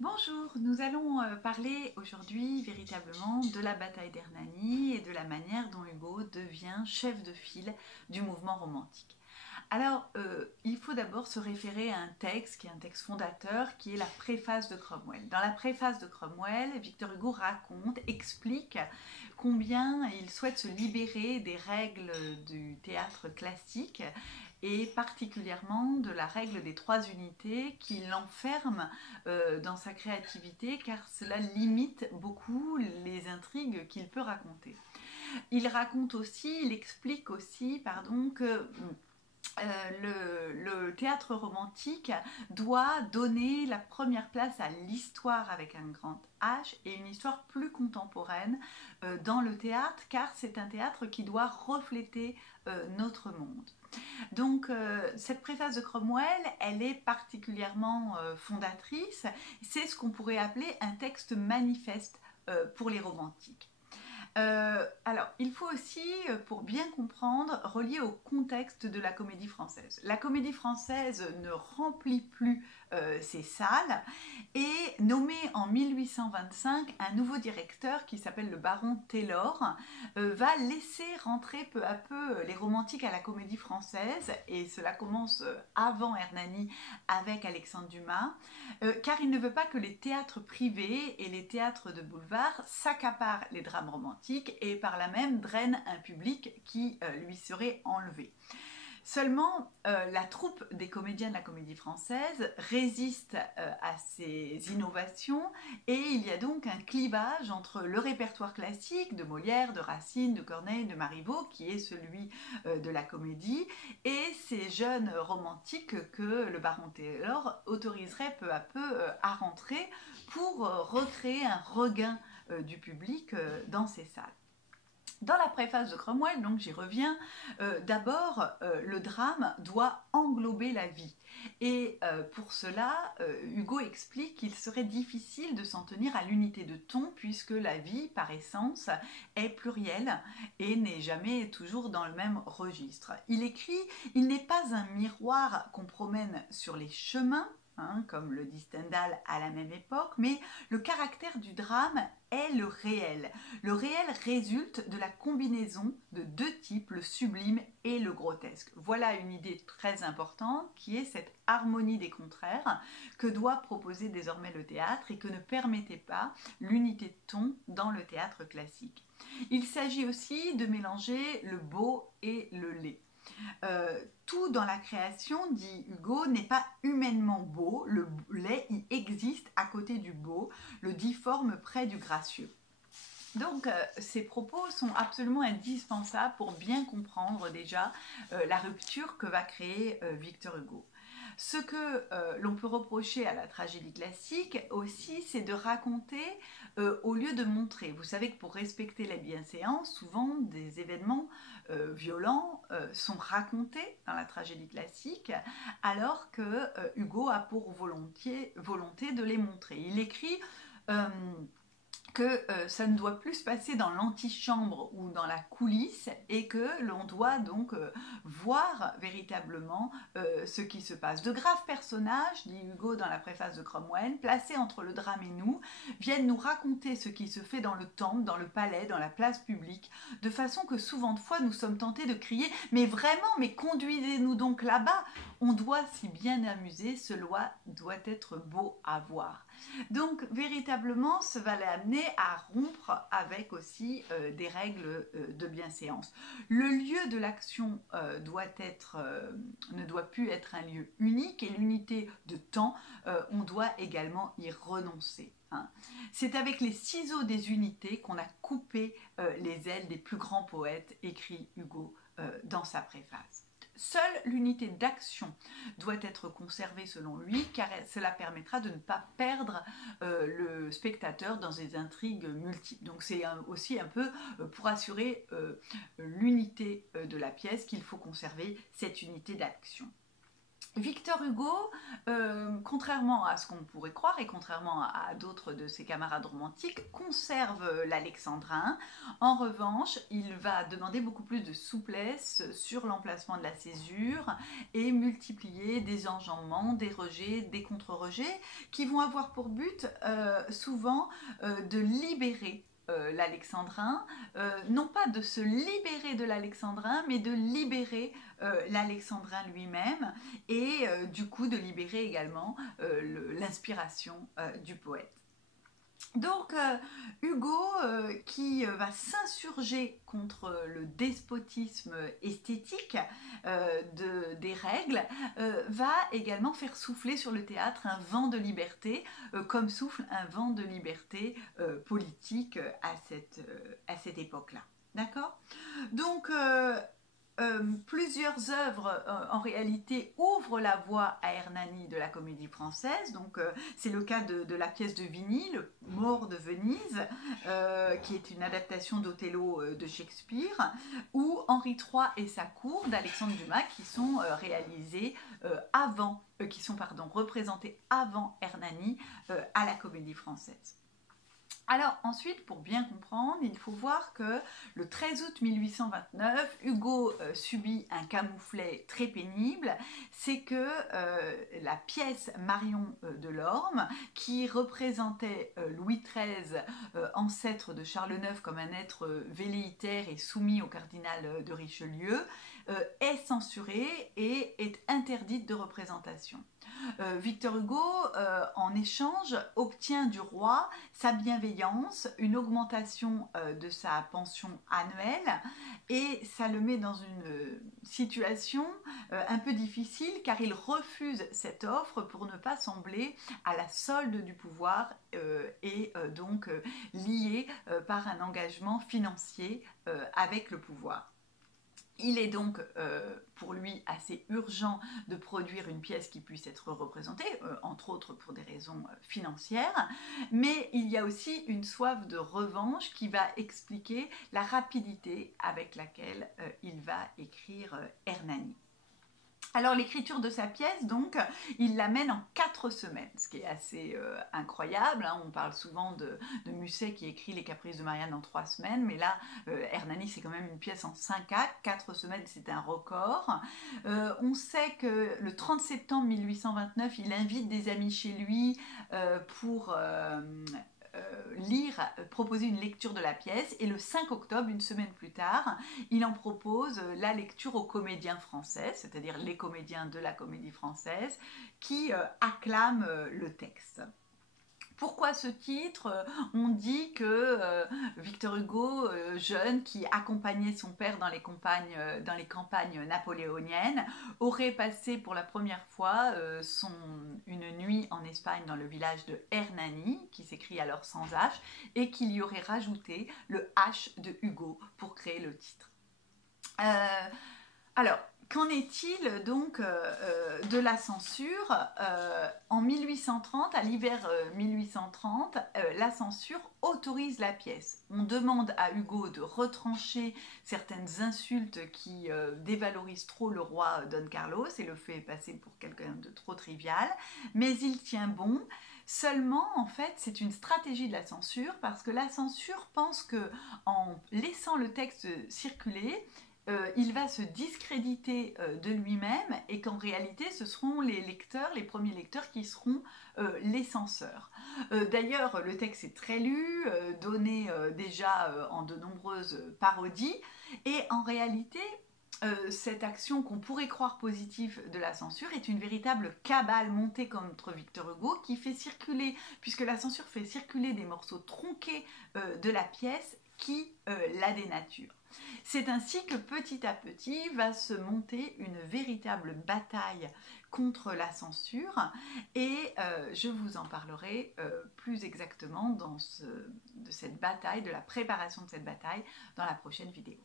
Bonjour, nous allons parler aujourd'hui véritablement de la bataille d'Hernani et de la manière dont Hugo devient chef de file du mouvement romantique. Alors, il faut d'abord se référer à un texte qui est un texte fondateur, qui est la préface de Cromwell. Dans la préface de Cromwell, Victor Hugo raconte, explique combien il souhaite se libérer des règles du théâtre classique et particulièrement de la règle des trois unités qui l'enferme dans sa créativité car cela limite beaucoup les intrigues qu'il peut raconter. Il explique aussi que le théâtre romantique doit donner la première place à l'histoire avec un grand H et une histoire plus contemporaine dans le théâtre car c'est un théâtre qui doit refléter notre monde. Donc cette préface de Cromwell, elle est particulièrement fondatrice, c'est ce qu'on pourrait appeler un texte manifeste pour les romantiques. Alors, il faut aussi, pour bien comprendre, relier au contexte de la comédie française. La comédie française ne remplit plus ses salles et nommé en 1825, un nouveau directeur qui s'appelle le baron Taylor va laisser rentrer peu à peu les romantiques à la comédie française et cela commence avant Hernani avec Alexandre Dumas car il ne veut pas que les théâtres privés et les théâtres de boulevard s'accaparent les drames romantiques et par là même drainent un public qui lui serait enlevé. Seulement, la troupe des comédiens de la comédie française résiste à ces innovations et il y a donc un clivage entre le répertoire classique de Molière, de Racine, de Corneille, de Marivaux, qui est celui de la comédie, et ces jeunes romantiques que le baron Taylor autoriserait peu à peu à rentrer pour recréer un regain du public dans ces salles. Dans la préface de Cromwell, donc j'y reviens, d'abord le drame doit englober la vie. Et pour cela, Hugo explique qu'il serait difficile de s'en tenir à l'unité de ton puisque la vie, par essence, est plurielle et n'est jamais toujours dans le même registre. Il écrit « Il n'est pas un miroir qu'on promène sur les chemins », comme le dit Stendhal à la même époque, mais le caractère du drame est le réel. Le réel résulte de la combinaison de deux types, le sublime et le grotesque. Voilà une idée très importante qui est cette harmonie des contraires que doit proposer désormais le théâtre et que ne permettait pas l'unité de ton dans le théâtre classique. Il s'agit aussi de mélanger le beau et le laid. Tout dans la création, dit Hugo, n'est pas humainement beau, le laid y existe à côté du beau, le difforme près du gracieux. Donc ces propos sont absolument indispensables pour bien comprendre déjà la rupture que va créer Victor Hugo. Ce que l'on peut reprocher à la tragédie classique aussi, c'est de raconter au lieu de montrer. Vous savez que pour respecter la bienséance, souvent des événements violents sont racontés dans la tragédie classique, alors que Hugo a pour volonté de les montrer. Il écrit que ça ne doit plus se passer dans l'antichambre ou dans la coulisse et que l'on doit donc voir véritablement ce qui se passe. De graves personnages, dit Hugo dans la préface de Cromwell, placés entre le drame et nous, viennent nous raconter ce qui se fait dans le temple, dans le palais, dans la place publique, de façon que souvent de fois nous sommes tentés de crier « Mais vraiment, mais conduisez-nous donc là-bas !» On doit s'y bien amuser, cela doit être beau à voir. Donc véritablement, ça va l'amener à rompre avec aussi des règles de bienséance. Le lieu de l'action ne doit plus être un lieu unique et l'unité de temps, on doit également y renoncer. C'est avec les ciseaux des unités qu'on a coupé les ailes des plus grands poètes, écrit Hugo dans sa préface. Seule l'unité d'action doit être conservée selon lui, car cela permettra de ne pas perdre le spectateur dans des intrigues multiples. Donc c'est aussi un peu pour assurer l'unité de la pièce qu'il faut conserver cette unité d'action. Victor Hugo, contrairement à ce qu'on pourrait croire et contrairement à d'autres de ses camarades romantiques, conserve l'alexandrin. En revanche, il va demander beaucoup plus de souplesse sur l'emplacement de la césure et multiplier des enjambements, des rejets, des contre-rejets qui vont avoir pour but souvent de libérer l'alexandrin, non pas de se libérer de l'alexandrin, mais de libérer l'alexandrin lui-même et du coup de libérer également l'inspiration du poète. Donc Hugo, qui va s'insurger contre le despotisme esthétique des règles, va également faire souffler sur le théâtre un vent de liberté, comme souffle un vent de liberté politique à cette époque-là. D'accord? Donc plusieurs œuvres en réalité ouvrent la voie à Hernani de la comédie française. Donc c'est le cas de la pièce de Vigny, Le Mort de Venise, qui est une adaptation d'Othello de Shakespeare, ou Henri III et sa cour d'Alexandre Dumas, qui sont représentés avant Hernani à la comédie française. Alors ensuite, pour bien comprendre, il faut voir que le 13 août 1829, Hugo subit un camouflet très pénible. C'est que la pièce Marion de Lorme, qui représentait Louis XIII, ancêtre de Charles IX, comme un être velléitaire et soumis au cardinal de Richelieu, est censurée et est interdite de représentation. Victor Hugo, en échange, obtient du roi sa bienveillance, une augmentation de sa pension annuelle, et ça le met dans une situation un peu difficile car il refuse cette offre pour ne pas sembler à la solde du pouvoir et donc lié par un engagement financier avec le pouvoir. Il est donc pour lui assez urgent de produire une pièce qui puisse être représentée, entre autres pour des raisons financières, mais il y a aussi une soif de revanche qui va expliquer la rapidité avec laquelle il va écrire Hernani. Alors l'écriture de sa pièce, donc, il l'amène en 4 semaines, ce qui est assez incroyable. Hein. On parle souvent de Musset qui écrit Les Caprices de Marianne en 3 semaines, mais là, Hernani, c'est quand même une pièce en 5 actes. 4 semaines, c'est un record. On sait que le 30 septembre 1829, il invite des amis chez lui pour proposer une lecture de la pièce, et le 5 octobre, une semaine plus tard, il en propose la lecture aux comédiens français, c'est-à-dire les comédiens de la comédie française, qui acclament le texte. Pourquoi ce titre? On dit que Victor Hugo, jeune, qui accompagnait son père dans les campagnes napoléoniennes, aurait passé pour la première fois une nuit en Espagne dans le village de Hernani, qui s'écrit alors sans H, et qu'il y aurait rajouté le H de Hugo pour créer le titre. Alors, qu'en est-il donc de la censure? En 1830, à l'hiver 1830, la censure autorise la pièce. On demande à Hugo de retrancher certaines insultes qui dévalorisent trop le roi Don Carlos et le fait passer pour quelqu'un de trop trivial, mais il tient bon. Seulement, en fait, c'est une stratégie de la censure, parce que la censure pense que en laissant le texte circuler, il va se discréditer de lui-même, et qu'en réalité ce seront les premiers lecteurs qui seront les censeurs. D'ailleurs, le texte est très lu, donné déjà en de nombreuses parodies, et en réalité cette action qu'on pourrait croire positive de la censure est une véritable cabale montée contre Victor Hugo, qui fait circuler, puisque la censure fait circuler des morceaux tronqués de la pièce qui la dénaturent. C'est ainsi que petit à petit va se monter une véritable bataille contre la censure, et je vous en parlerai plus exactement de cette bataille, de la préparation de cette bataille, dans la prochaine vidéo.